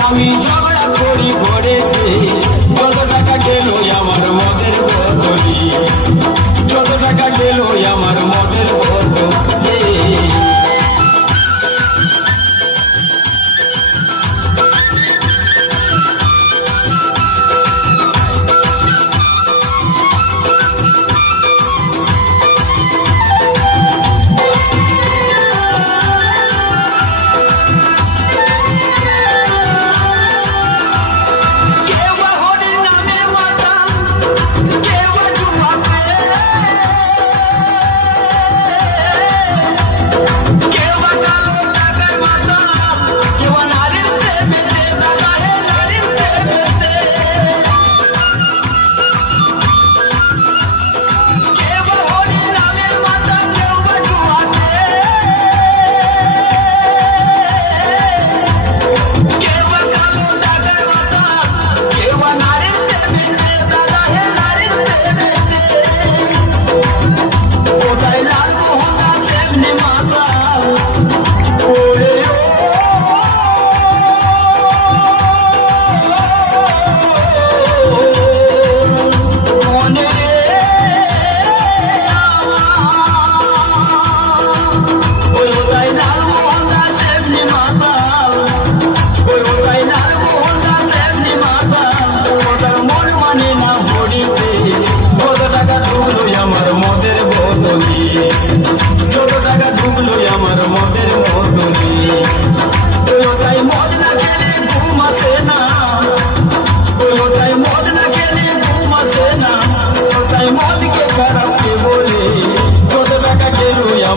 আমি ঝগড়া করি ঘরেতে।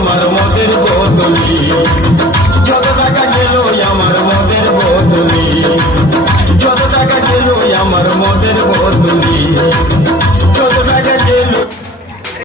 আমার মদের বদলি যত টাকা গেল আমার মদের বদলি যত টাকা গেল আমার মদের বদলি